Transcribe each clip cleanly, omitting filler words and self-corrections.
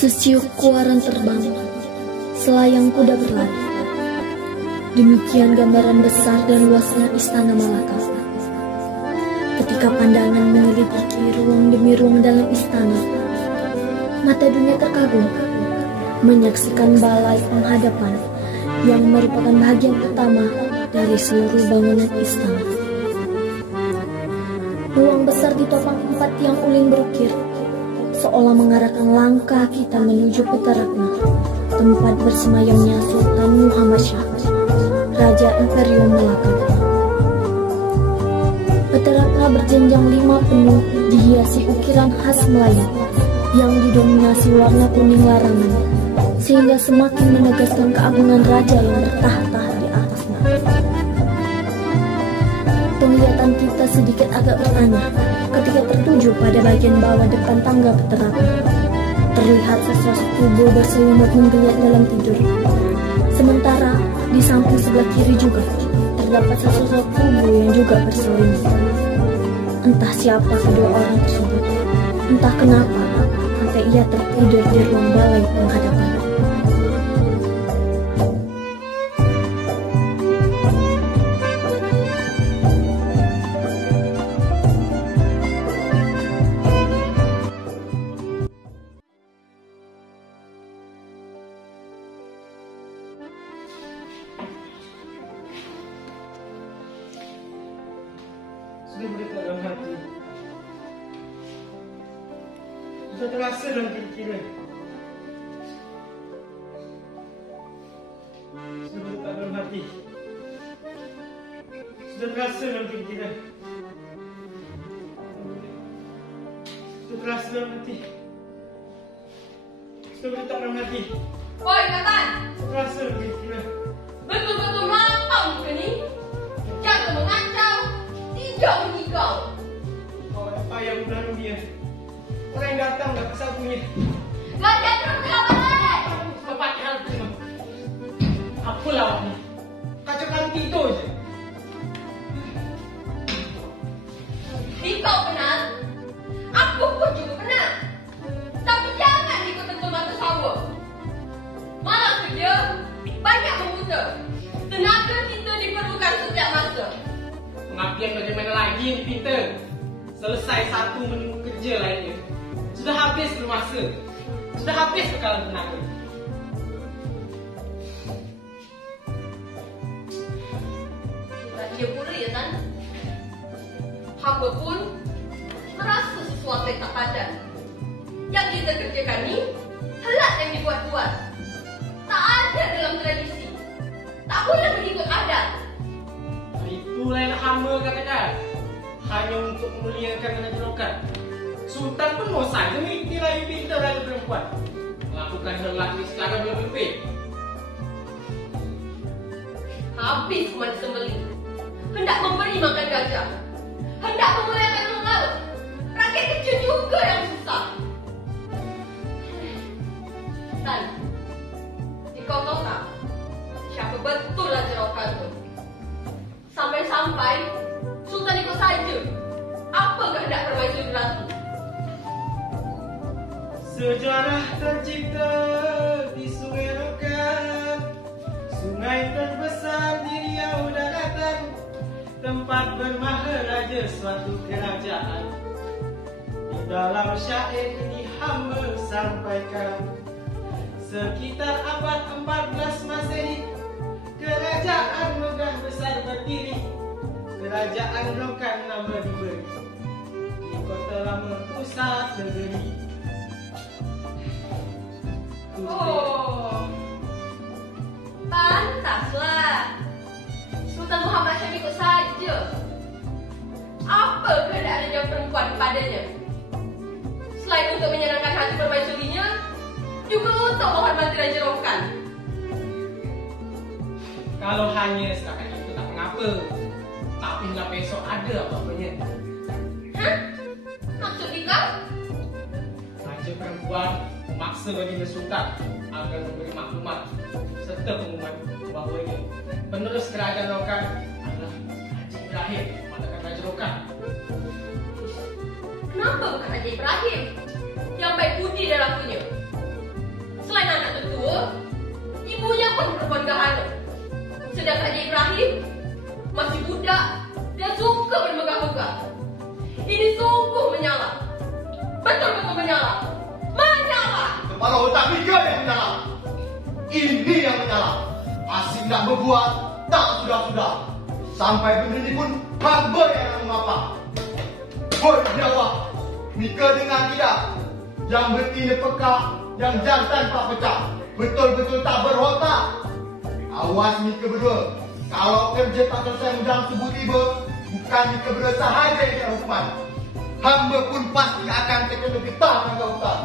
Sesiuk kuaran terbang, selayang kuda berlari. Demikian gambaran besar dan luasnya istana Malaka. Ketika pandangan menyelidiki ruang demi ruang dalam istana, mata dunia terkagum menyaksikan balai penghadapan yang merupakan bagian utama dari seluruh bangunan istana. Ruang besar ditopang 4 tiang uling berukir, seolah mengarahkan langkah kita menuju Peterakna, tempat bersemayamnya Sultan Muhammad Shah, Raja Imperium Malaka. Peterakna berjenjang 5 penuh dihiasi ukiran khas Melayu yang didominasi warna kuning larangan, sehingga semakin menegaskan keagungan raja yang bertahta di atasnya. Penglihatan kita sedikit agak bertanya ketika tertuju pada bagian bawah depan tangga Peterakna. Terlihat sesosok tubuh berselimut menggeliat dalam tidur. Sementara di samping sebelah kiri juga terdapat sesosok tubuh yang juga berselimut. Entah siapa kedua orang tersebut. Entah kenapa sampai ia tertidur di ruang balai penghadapan. Sudah berita dalam hati, sudah terasa dalam pikiran, sudah berita dalam hati, sudah terasa dalam pikiran, sudah terasa dalam hati, sudah berita dalam hati. Woi Nathan, Terasa dalam pikiran. betul-betul lapang ke ni. Jangan mengacau, tidak menyikau. Kau apa yang berlalu dia? Orang yang datang tak kesapunya. Gajah terus kenapa naik? Sepatnya hal itu. Apa lawaknya? Kacaukan itu je. Kau penat, aku pun juga penat. Tapi jangan ikut tentu mata sawa. Malam kerja, banyak memutar. Tenaga kita diperlukan setiap masa. Pengabdian bagaimana lagi yang dipinta? Selesai satu menunggu kerja lainnya. Sudah habis bermasa. Sudah habis bekalan tenaga. Dia pula ya Tan. Hamba pun merasa sesuatu yang tak padan. Yang kita kerjakan ni helat yang dibuat-buat. Tak ada dalam tradisi. Tak boleh mengikut adat. Itulah yang hamba katakan. Hanya untuk memuliakan Raja Rokan. Sultan pun mau saja mengikuti rayu pintar raja perempuan. Melakukan helat ini secara berlebih. Habis kuman sembelih. Hendak memberi makan gajah. Hendak memuliakan orang laut. Rakyat kecil juga yang susah. Tan, kau tahu tak siapa betul Raja Rokan tu? Sampai-sampai Sultan ikut saja apa kehendak permaisuri ratu. Sejarah tercipta di Sungai Rokan, sungai terbesar di Riau Daratan, tempat bermaharaja suatu kerajaan. Di dalam syair ini hamba sampaikan, sekitar abad 14 Masehi, kerajaan megah besar berdiri. Kerajaan Rokan nama diberi di kota lama pusat negeri. Oh, pantaslah Sultan Muhammad Shah ikut saja. Apa kehendak raja perempuan padanya? Selain untuk menyenangkan hati permaisurinya, juga untuk menghormati Raja Rokan. Kalau hanya setakat itu tak mengapa. Tapi hingga besok ada apa-apanya. Hah? Maksud kau? Raja perempuan memaksa baginda Sultan agar memberi maklumat serta pengumuman bahawa ini penerus kerajaan Rokan adalah Haji Ibrahim, mengatakan Raja Rokan. Kenapa bukan Raja Ibrahim yang baik budi dan lakunya? Sedang Raja Ibrahim masih budak dan suka bermegah-megah. Ini sungguh menyala. Betul-betul menyala. Menyala. Kepala otak Mika yang menyala. Ini yang menyala. Asing nak berbuat, tak sudah-sudah. Sampai benda ni pun hamba yang mengapa. Hoi jawab. Mika dengar tidak? Yang betina pekak, yang jantan tak pecah. Betul-betul tak berotak. Awas Mika berdua. Kalau kerja tak selesai dalam tubuh tiba, bukan Mika berdua sahaja yang kena hukuman. Hamba pun pasti akan terkena getah dengan hutan.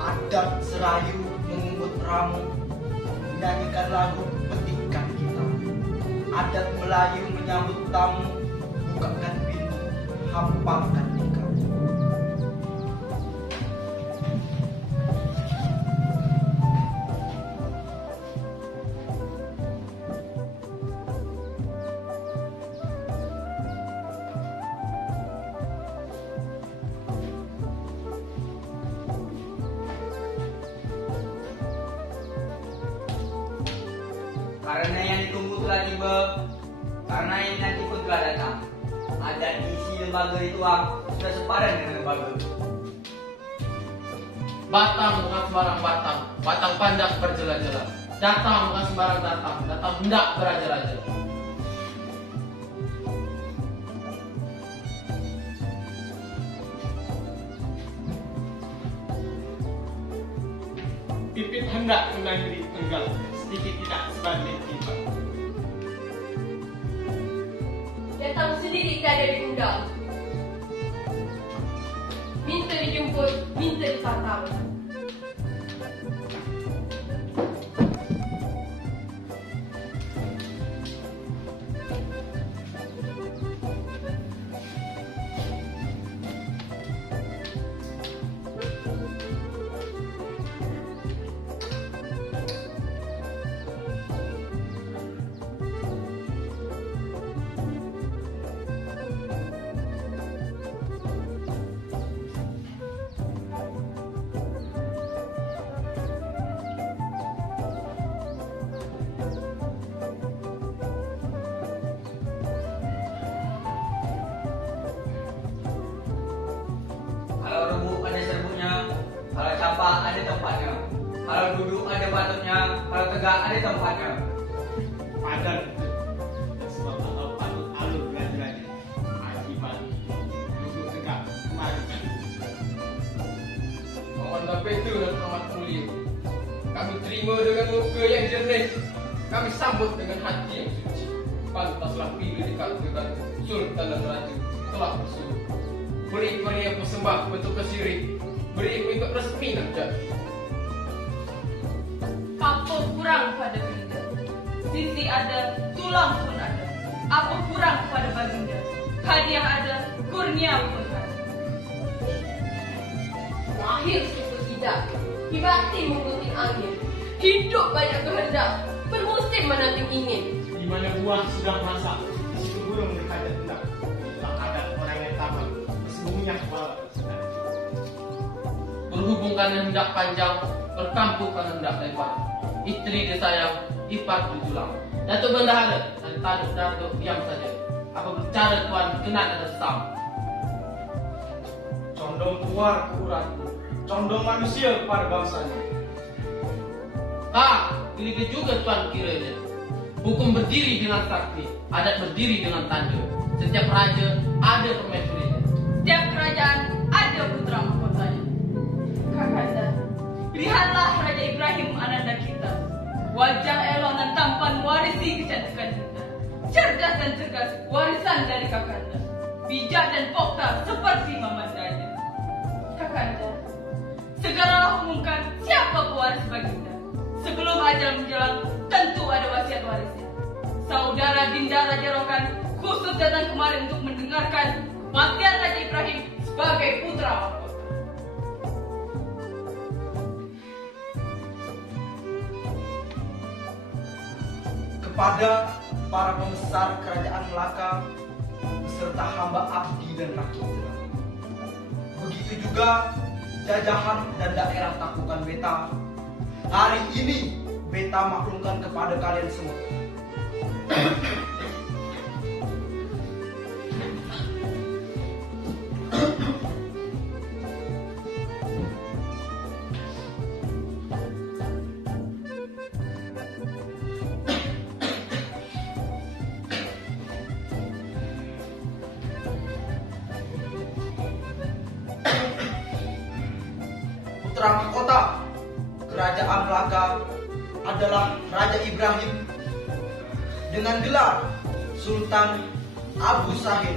Adat Serayu mengumput ramu, menyanyikan lagu petikan kita. Adat Melayu menyambut tamu, bukakan pintu, hampalkan nikah. Karena yang ditunggu telah tiba, karena yang nanti pun telah datang. Adat isi lembaga dituang sudah sepadan dengan lembaga. Batang bukan sembarang batang, batang panjang berjela-jela. Datang bukan sembarang datang, datang hendak beraja-raja. Pipit hendak menandiri tenggal, sedikit tidak sebanding tiba. Datang sendiri tiada diundang. Minta dijemput, minta disantap. Kalau rebuk ada serbuknya, kalau capak ada tempatnya, kalau duduk ada patutnya, kalau tegak ada tempatnya. Padan sebab patut alur belajarnya. Akibat duduk tegak kemarin kan. Mohon dapat itu dan amat mulia. Kami terima dengan muka yang jernih. Kami sambut dengan hati yang suci. Pantaslah pilih dikatakan Sultan dan Raja telah bersuruh. Beri yang bersembah bentuk kesiri. Beri ikut resmi nak jadi. Apa kurang pada Baginda? Sisi ada, tulang pun ada. Apa kurang pada Baginda? Hadiah ada, kurnia pun ada. Lahir suku tidak, hibati menggunting angin. Hidup banyak kehendak, bermusim menanti ingin. Di mana buah sudah masak, di situ burung berhajat hendak. Itulah adat orang yang tamat, bersembunyinya kepala. Berhubung karena hendak panjang, berkampung karena hendak lebar. Istri disayang, ipar berjulang. Datuk Bendahara dan Taduk Datuk diam saja. Apa bicara tuan kena dan resam. Condong keluar ke urat, condong manusia kepada bangsanya. Ini juga tuan kiranya. Hukum berdiri dengan sakti, adat berdiri dengan tanda. Setiap raja ada permaisurinya. Setiap kerajaan ada putra mahkotanya. Kakanda, lihatlah Raja Ibrahim ananda kita. Wajah elok dan tampan warisi kecantikan kita. Cerdas dan tegas warisan dari Kakanda. Bijak dan pokta seperti mamandanya. Kakanda, segeralah umumkan siapa pewaris Baginda. Sebelum ajal menjelang, tentu ada wasiat warisnya. Saudara Dinda Raja Rokan khusus datang kemarin untuk mendengar mendengarkan kematian Raja Ibrahim sebagai putra mahkota. Kepada para pembesar kerajaan Melaka beserta hamba abdi dan rakyat jelata. Begitu juga jajahan dan daerah takukan beta. Hari ini beta maklumkan kepada kalian semua. Putra mahkota kerajaan Melaka adalah Raja Ibrahim dengan gelar Sultan Abu Sahid.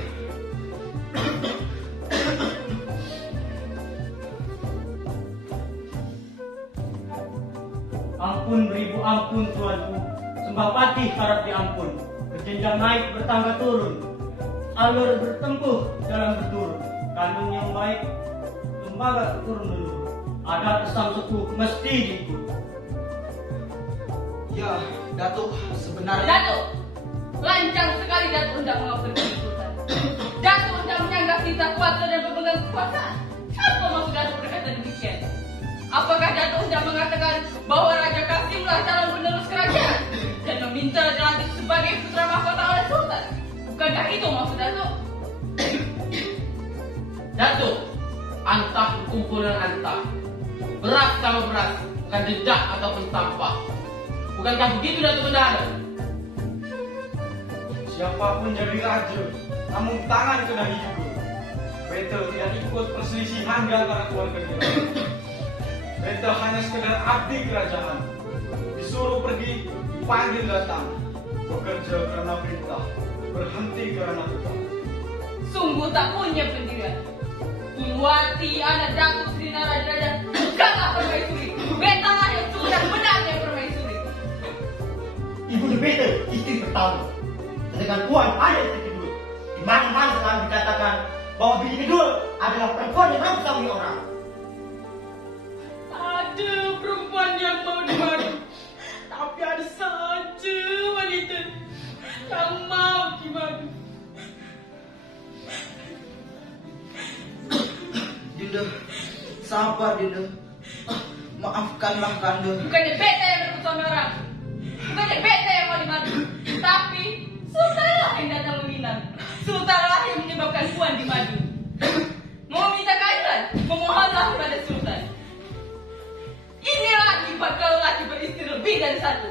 Ampun beribu ampun tuanku, sembah patih harap diampun. Berjenjang naik bertangga turun, alur bertempuh dalam berturun. Kandung yang baik, lembaga turun dulu. Ada pesan sepuh mesti diikut. Ya, Datuk, sebenarnya Datuk, lancang sekali Datuk hendak mengabdi Sultan. Datuk hendak menyanggah titah kuasa dan pemegang kekuasaan. Apa maksud Datuk berkata demikian? Apakah Datuk hendak mengatakan bahwa Raja Kasimlah calon penerus kerajaan dan meminta dilantik sebagai putra mahkota oleh Sultan? Bukankah itu maksud Datuk? Datuk, antah kumpulan antah. Beras sama beras, bukan dedak ataupun tampah. Bukankah begitu Datuk Bendahara? Siapapun jadi raja, namun tangan kena hijau. Beta tidak ikut perselisihan di antara keluarga kita. Beta hanya sekedar abdi kerajaan. Disuruh pergi, dipanggil datang. Bekerja karena perintah, berhenti karena tugas. Sungguh tak punya pendirian. Pulwati anak Datuk Sri Narajaya bukanlah permaisuri. Beta lah yang sudah benarnya permaisuri. Ibu beta istri pertama, sedangkan puan ada istri kedua. Di mana-mana selalu dikatakan bahwa bini kedua adalah perempuan yang ramah sama orang. Ada perempuan yang mau dimadu, tapi ada saja wanita yang mau dimadu. Dinda, sabar Dinda. Maafkanlah Kanda. Bukannya beta yang berebut sama orang, bukannya beta yang mau dimadu, tapi Sultanlah yang datang meminang. Sultanlah yang menyebabkan puan dimadu. Mau minta keadilan, memohonlah kepada Sultan. Inilah akibat kalau laki beristri lebih dari satu.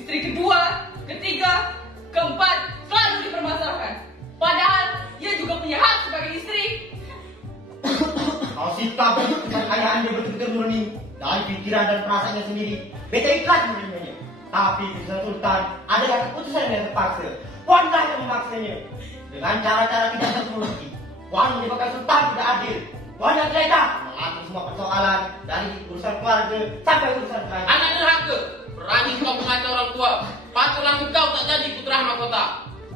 Istri kedua, ketiga, keempat selalu dipermasalahkan. Padahal ia juga punya hak sebagai istri. Kalau sikap dan kekayaan dia betul-betul murni dari pikiran dan perasaannya sendiri, beta ikhlas menerimanya. Tapi keputusan Sultan adalah keputusan yang terpaksa. Puanlah yang memaksanya dengan cara-cara tidak termengerti. Puan menyebabkan Sultan tidak adil. Puan yang geledah mengatur semua persoalan dari urusan keluarga sampai urusan kerajaan. Anak durhaka, berani kau mengacau orang tua. Patutlah engkau tak jadi putra mahkota.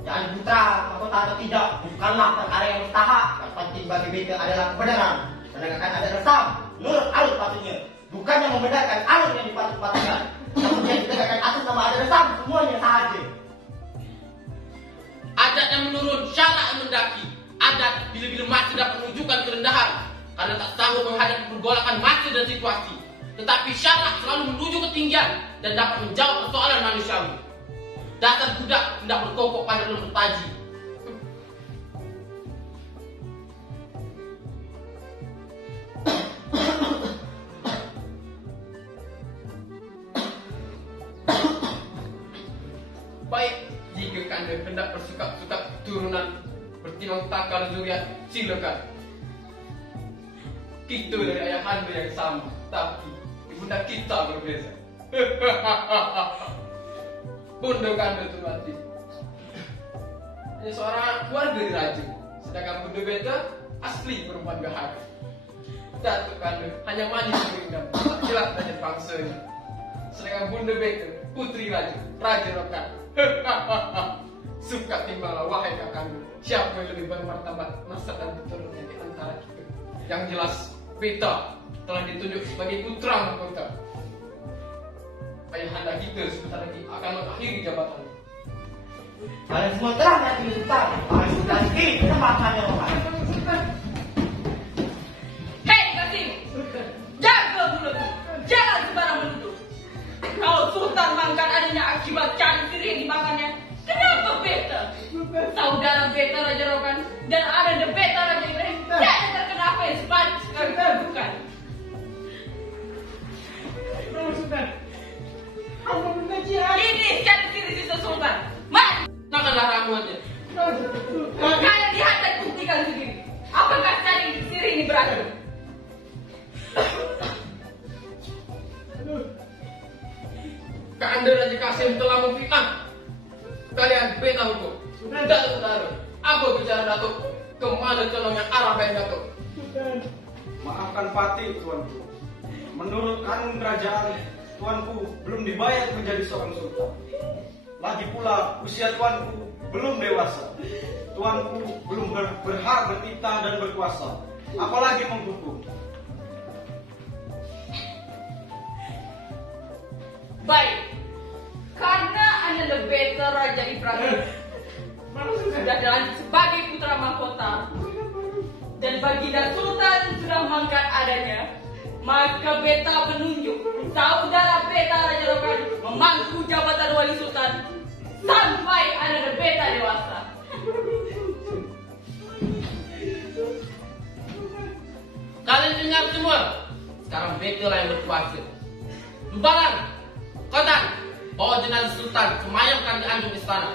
Jadi putra, mahkota atau tidak, bukanlah perkara yang mustahak. Yang penting bagi beta adalah kebenaran. Menegakkan adat resam, menurut alur patutnya. Bukan yang membenarkan alur yang dipatut-patutkan. Namun yang ditegakkan atas nama adat resam, semuanya sahaja. Adat yang menurun, syarak yang mendaki. Adat bila-bila masih dapat menunjukkan kerendahan karena tak sanggup menghadapi pergolakan masa dan situasi. Tetapi syarak selalu menuju ketinggian dan dapat menjawab persoalan manusiawi. Dasar budak tidak berkokok pada belum bertaji. Baik, jika Kanda hendak bersikap-sikap turunan bertimang takal zuriat, silakan. Kita dari ayahanda yang sama, tapi ibunda kita berbeza. Bunda Kanda tu mati. Hanya seorang keluarga diraja, sedangkan bunda beta asli perempuan gahar. Datuk Kanda hanya manis berindam, tak jelas dari bangsanya. Sedangkan bunda beta putri raja, raja rokan. Suka timbanglah wahai kakakku, siapa yang lebih bermartabat nasab dan keturunannya di antara kita. Yang jelas, beta telah ditunjuk sebagai putra mahkota. Ayahanda kita sebentar lagi akan mengakhiri jabatannya. Kalian semua telah mati Sultan. Kalian sudah di tempatnya Rohan. Hei Kasim, jaga mulutmu, jangan sembarang menuduh. Kalau Sultan mangkat adanya akibat cari siri yang dimakannya, kenapa beta? Saudara beta Raja Rokan dan ada beta Raja Ibrahim tidak terkena apa yang sekali bukan. Sultan, Ini cari siri di Sultan. Mari. makanlah ramuannya. Kalian lihat dan buktikan sendiri. Apakah cari siri ini berhasil? Kakanda Raja Kasim telah memfitnah kalian beta hukum. Datuk Datuk, apa bicara Datuk? Kemana tolong yang arah baik Datuk? Maafkan Patih, tuanku. Menurut kanun kerajaan, tuanku belum dibayar menjadi seorang sultan. Lagi pula, usia tuanku belum dewasa. Tuanku belum berhak bertitah dan berkuasa, apalagi menghukum. Baik, karena anda beta Raja Ibrahim sudah dilantik sebagai putra mahkota dan baginda Sultan sudah mengangkat adanya, maka beta menunjuk saudara beta Raja Rokan memangku jabatan wali sultan sampai anda beta dewasa. Kalian dengar semua. Sekarang beta lah yang berkuasa. Lubaran, Kotan, bawa jenazah Sultan semayamkan di anjung istana.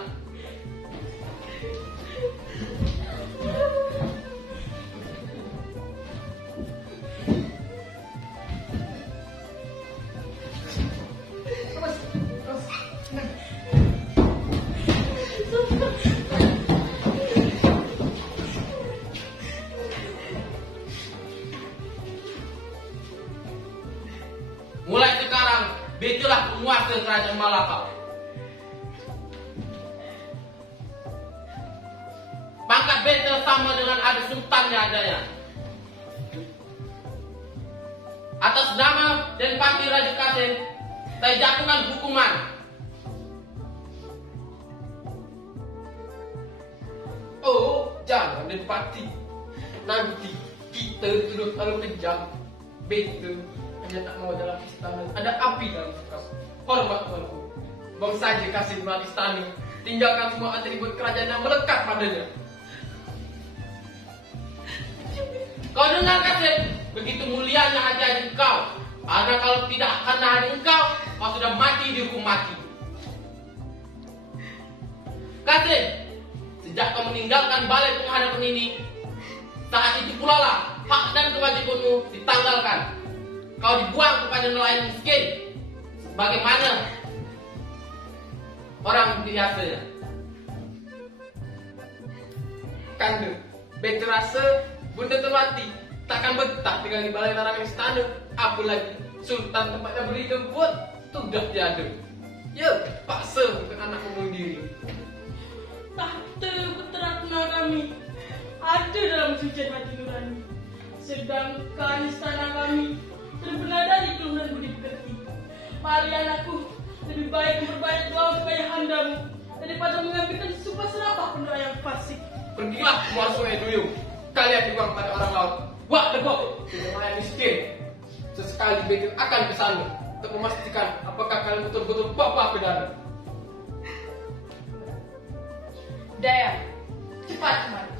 Mulai sekarang, betalah penguasa kerajaan Malaka. Pangkat beta sama dengan ada sultannya adanya. Atas nama dan Pati Raja Kasim, saya jatuhkan hukuman. Oh, jangan dan Pati. Nanti kita terus terlalu kejam. Beta hanya tak mau dalam istana ada api dalam bekas. Hormat tuanku. Bang saja kasih melalui istana. Tinggalkan semua atribut kerajaan yang melekat padanya. Kau dengar Kasim, begitu mulianya hati-hati engkau. Karena kalau tidak karena hati engkau, kau sudah mati dihukum mati. Kasim, sejak kau meninggalkan balai penghadapan ini, saat itu pula lah hak dan kewajibanmu ditanggalkan. Kau dibuang kepada nelayan miskin, bagaimana orang biasa. Kanda, beta rasa bunda termati takkan betah tinggal di balai larangan istana. Apalagi sultan tempatnya beri buat sudah tiada. Ya, paksa untuk anak membunuh diri. Tahta putra kami ada dalam sucian hati nurani, sedangkan istana kami terbenar dari keluhuran budi pekerti. Mari anakku, lebih baik memperbanyak doa untuk ayahandamu daripada mengambilkan sesumpah serapah penduduk yang fasik. Pergilah keluar sungai Duyung. Kalian dibuang pada orang laut. Wah, debok, nelayan miskin. Sesekali beta akan ke sana untuk memastikan apakah kalian betul-betul bapak pedana. Daya, cepat kemari.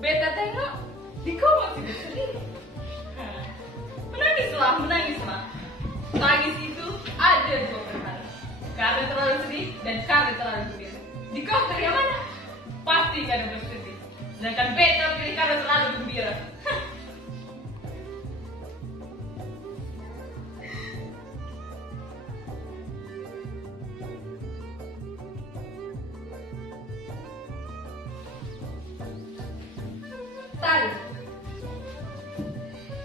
Beta tengok, di kau masih bersedih. Menangislah. Tangis itu ada dua perkara. Karena terlalu sedih dan karena terlalu gembira. Di kau pilih yang mana? Pasti karena bersedih. Sedangkan beta pilih karena terlalu gembira. Tadi,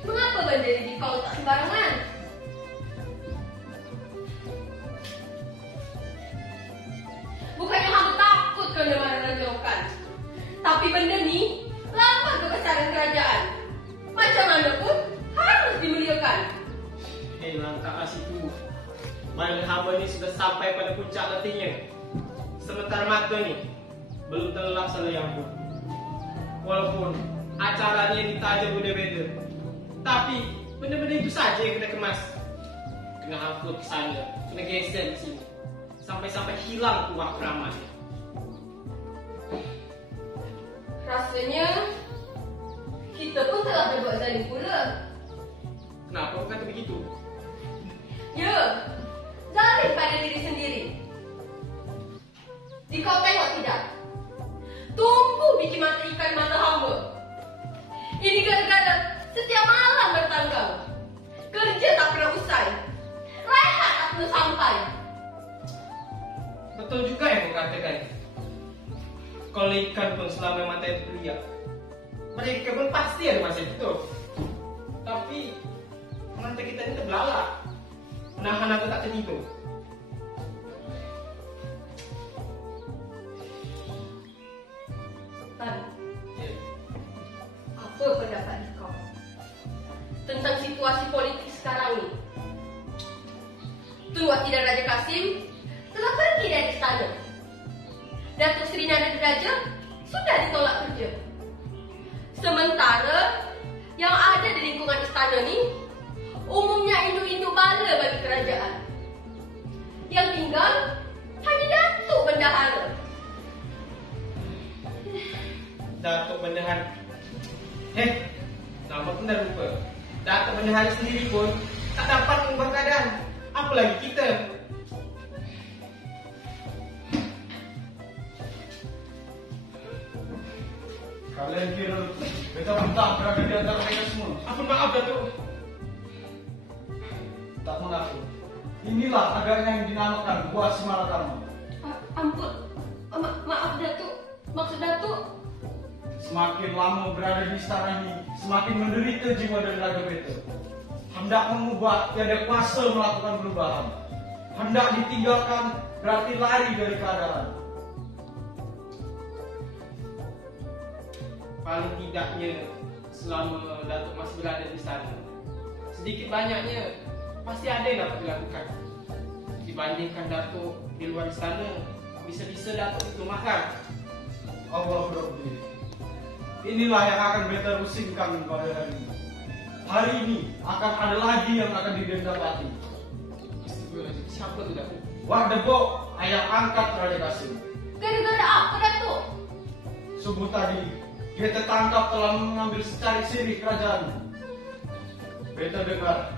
mengapa berdiri di kau tak sembarangan? Bukannya kamu takut ke Tapi benda ni lambang kebesaran kerajaan. Macam mana pun harus dimuliakan. Hei, langkah situ. Mana hamba ni sudah sampai pada puncak letihnya. Sementara mata ni belum terlaksana yang pun. Walaupun acaranya ditaja beda-beda, tapi benda-benda itu saja yang kena kemas. Kena hapus ke sana, kena geser di sini, sampai-sampai hilang uang ramanya. Rasanya kita pun telah berbuat zalim pula. Kenapa kau kata begitu? Ya, zalim pada diri sendiri. Kau tengok tidak? Tumbuh biji mata ikan mata hamba. Ini gara-gara setiap malam bertanggal. Kerja tak pernah usai. Rehat tak pernah sampai. Betul juga yang kau katakan. Kalau ikan pun selama mata itu lihat, mereka pun pasti ada masa itu. Tapi mata kita ini terbelalak, menahan aku tak tertidur. Tan, apa pendapat kau tentang situasi politik sekarang ini? Tuan Tidak Raja Kasim telah pergi dari istana. Datuk Seri Nanda Raja sudah ditolak kerja. Sementara yang ada di lingkungan istana ni umumnya induk-induk bala bagi kerajaan. Yang tinggal hanya Datuk Bendahara. Datuk Bendahara. Nama pun dah lupa. Datuk Bendahara sendiri pun tak dapat mengubah keadaan. Apalagi kita. Kalian kira beta mentah berada di antara mereka semua? Ampun maaf Datuk. Tak mengaku. Inilah agaknya yang dinamakan buah Simalakama. Ampun, maaf Datuk. Maksud Datuk? Semakin lama berada di istana ini, semakin menderita jiwa dan raga beta. Hendak mengubah, tiada kuasa melakukan perubahan. Hendak ditinggalkan, berarti lari dari keadaan. Paling tidaknya selama Datuk masih berada di sana, sedikit banyaknya pasti ada yang dapat dilakukan. Dibandingkan Datuk di luar istana, bisa-bisa Datuk ditumahkan. Allah Rabbi. Inilah yang akan beta rusingkan pada hari ini. Hari ini akan ada lagi yang akan didendapati. Siapa tu Datuk? Wah Debok, ayah angkat Raja Kasim. Gara-gara apa Datuk? Subuh tadi, dia tertangkap telah mengambil secari sirih kerajaan. Beta dengar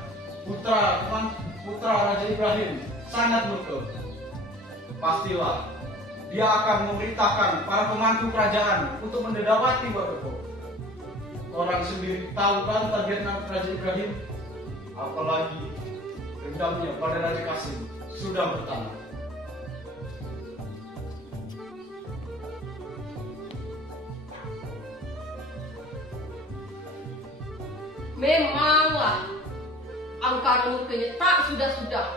putra Raja Ibrahim sangat murka. Pastilah dia akan memerintahkan para pemangku kerajaan untuk mendedawati Wadoko. Orang sendiri tahu kan target Raja Ibrahim, apalagi dendamnya pada Raja Kasim sudah bertambah. Memanglah angkara murkanya tak sudah-sudah.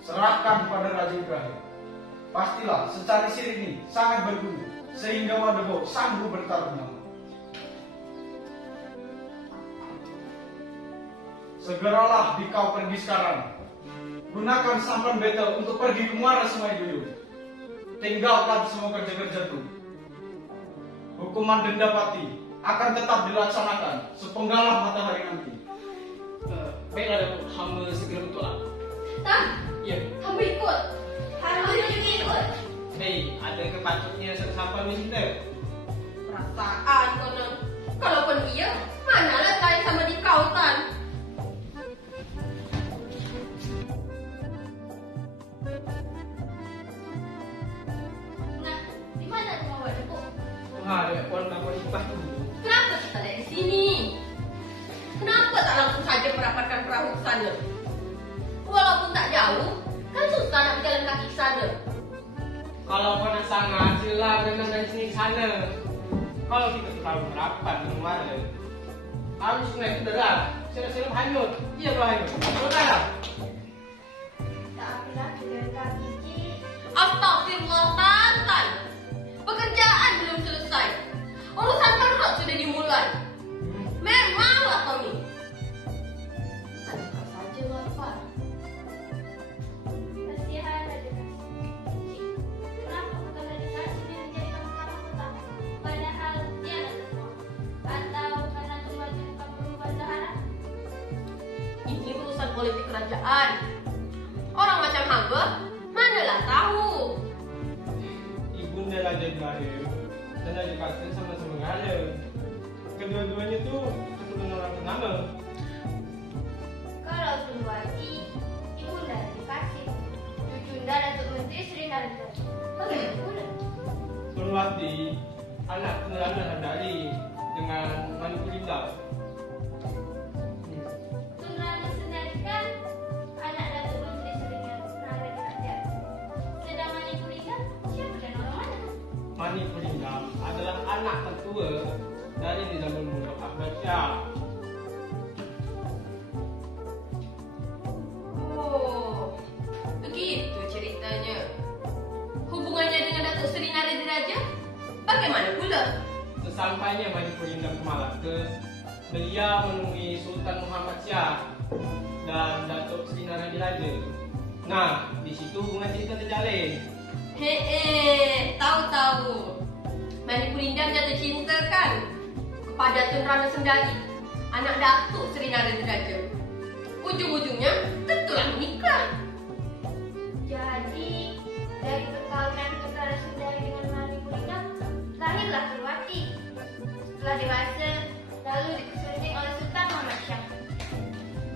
Serahkan pada Raja Ibrahim. Pastilah secari sirih ini sangat berguna sehingga Wadebo sanggup bertarung. Segeralah kau pergi sekarang. Gunakan sampan beta untuk pergi ke Muara Sungai Duyung. Tinggalkan semua kerja-kerja itu. Hukuman denda pati akan tetap dilaksanakan sepenggalah matahari nanti. Baiklah Datuk, hamba segera bertolak. Tan, Ya. hamba ikut. Hamba juga ikut. Hei, ada kepatutnya sampai minta. Perasaan kau nak. Kalaupun iya, manalah saya sama di kau Tan. Nah, di mana rumah Wadebo? Wah, ada puan nak ipah tu. Kenapa kita lihat di sini? Kenapa tak langsung saja merapatkan perahu ke sana? Walaupun tak jauh, kan susah nak berjalan kaki ke sana. Kalau kau nak sangat, jelah berenang dari sini ke sana. Kalau kita terlalu merapat di mana, harus sungai itu deras. Sila-sila hanyut. Iya kalau hanyut. Betul tak? politik kerajaan. Orang macam hamba manalah tahu. Ibunda Raja Ibrahim dan Raja Qasim sama-sama ada. Kedua-duanya tuh keturunan orang ternama. Kalau Tunwati, Ibunda Raja Qasim, Cucunda Datuk Menteri Sri Narendra. Bagaimana pula? Tunwati, anak tunggal Handari dengan Manipulinda. Tunrana sendiri kan anak Datuk Menteri Sri Narendra. Sedang Manipulinda, siapa dan orang mana? Manipulinda adalah anak tertua dari Nizamul Mulk Ahmad Shah. Oh, begitu ceritanya. Hubungannya dengan Datuk Seri Narendra Raja? Bagaimana pula? Sesampainya Manipulinda ke Malaka, beliau menemui Sultan Muhammad Shah dan Datuk Seri Narendra Raja. Nah, di situ hubungan cerita terjalin. Tahu-tahu. Manipulinda jatuh cinta kan kepada Tun Rana Sendari, anak Datuk Seri Narendra Raja. Ujung-ujungnya tentulah menikah. Jadi dari perkawinan Tunrana Sendiri dengan Manipulinda, lahirlah Tunwati. Setelah dewasa, lalu dipersunting oleh Sultan Muhammad Shah.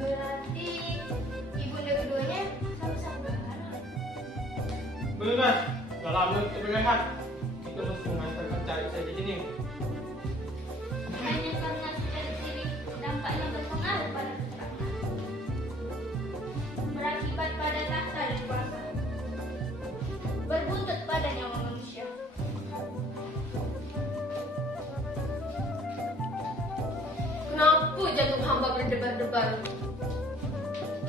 Berarti ibunda keduanya sama-sama berharap. Benar, dalam menurut kebenaran kita mesti mengantarkan cari saya di sini. Hanya karena secara diri dampaknya berpengaruh pada keterangan, berakibat pada tahta dan kuasa, berbuntut pada nyawa manusia. Kenapa jantung hamba berdebar-debar?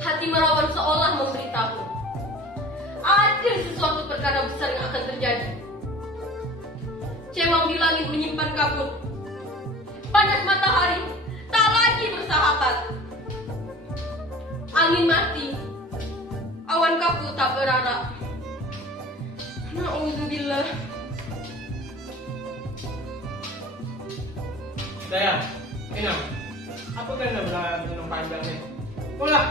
Hati merawan seolah memberitahu ada sesuatu perkara besar yang akan terjadi. Cemang di langit menyimpan kabut. Panas matahari tak lagi bersahabat. Angin mati, awan kaku tak berarak. Na'udzubillah. Sayang, Ina, apa kan dah berlalu panjang ni? Pulang.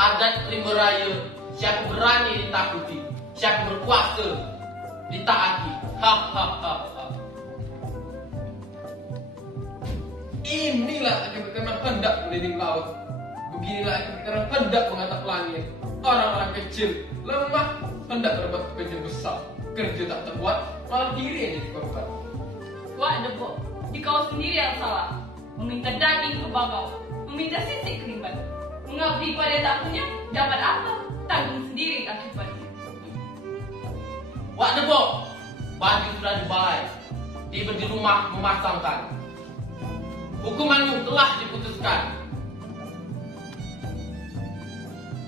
Adat Rimba Raya, siapa berani ditakuti, siapa berkuasa ditaati. Inilah kebenaran hendak meliling laut. Beginilah kebenaran hendak mengatap langit. Orang-orang kecil, lemah, hendak berbuat kerja besar. Kerja tak terbuat, malah diri yang jadi korban. Wah, Debo, di kau sendiri yang salah. Meminta daging ke bagau, meminta sisik kerimbat. Mengabdi pada yang tak punya, dapat apa? Tanggung sendiri akibatnya. Wak Debo, baju sudah dibalai, tiba di rumah memasangkan. Hukumanmu telah diputuskan.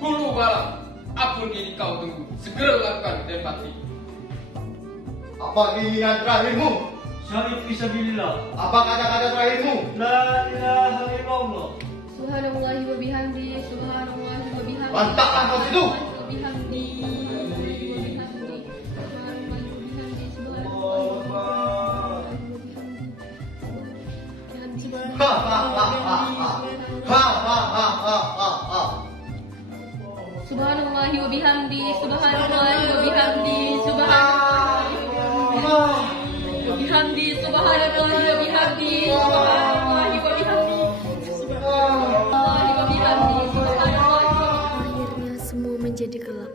Hulu balang, apa yang kau tunggu? Segera lakukan dan pati. Apa keinginan terakhirmu? Syahid fisabilillah. Apa kata-kata terakhirmu? La ilaha illallah. Subhanallahi wa bihamdi, subhanallahi wa bihamdi. Bantahkan kau situ. Wa bihamdi, subhanallahi wa bihamdi, subhanallahi wa bihamdi, subhanallahi wa bihamdi. Ha ha ha ha ha. Ha ha ha ha ha ha. Subhanallahi wa bihamdi, subhanallahi wa bihamdi, subhanallahi wa bihamdi, subhanallahi wa bihamdi, subhanallahi wa bihamdi, subhanallahi wa bihamdi, subhanallahi. Akhirnya semua menjadi gelap.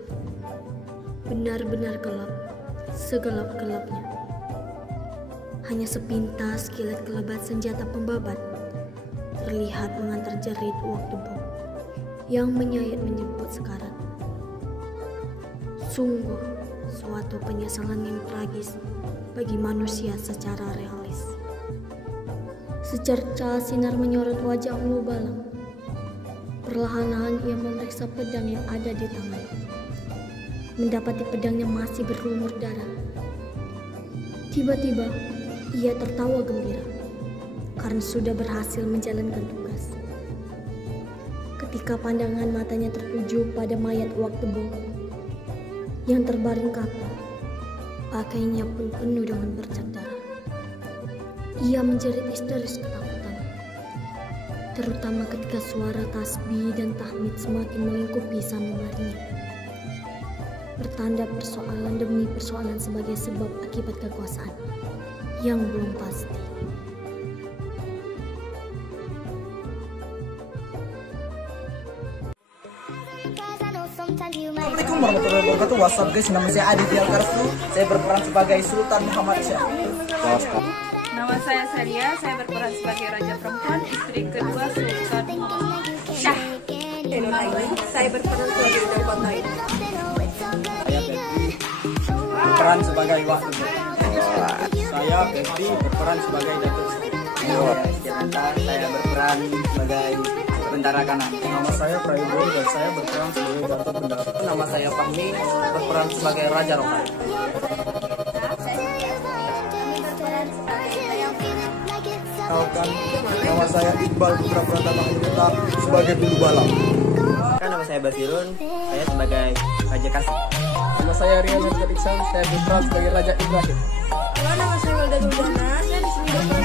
Benar-benar gelap, segelap-gelapnya. Hanya sepintas kilat kelebat senjata pembabat terlihat mengantar jerit Wak Debo yang menyayat menjemput sekarat. Sungguh suatu penyesalan yang tragis bagi manusia secara realis. Secerca sinar menyorot wajah Ulu Balang. Perlahan-lahan ia memeriksa pedang yang ada di tangan. Mendapati pedangnya masih berlumur darah. Tiba-tiba ia tertawa gembira karena sudah berhasil menjalankan tugas. Ketika pandangan matanya tertuju pada mayat Uwak Tebo yang terbaring kaku, pakainya pun penuh dengan bercak darah. Ia menjerit histeris ketakutan, terutama ketika suara tasbih dan tahmid semakin melingkupi sanubarinya. Bertanda persoalan demi persoalan sebagai sebab akibat kekuasaan yang belum pasti. Assalamualaikum warahmatullahi wabarakatuh. What's up guys, nama saya Adi Dialkarsu. Saya berperan sebagai Sultan Muhammad Syah. Nama saya Saria, saya berperan sebagai Raja Perempuan, istri kedua Sultan Muhammad Syah. Saya berperan sebagai Raja Kota ini. Saya Febri, berperan sebagai Waktu. Saya Febri, berperan sebagai Datuk. Saya berperan sebagai Bendara Kanan. Nama saya Prayogo dan saya berperan sebagai Gatot Bendara. Nama saya Fahmi, berperan sebagai Raja Rokai. Nama saya Iqbal Putra Pratama Anggota sebagai Bulu Balang. Nama saya Basirun, saya sebagai Raja Kasih. Nama saya Rian Iksan, saya berperan sebagai Raja Ibrahim. Halo, nama saya Wilda Dudana, saya disini berperan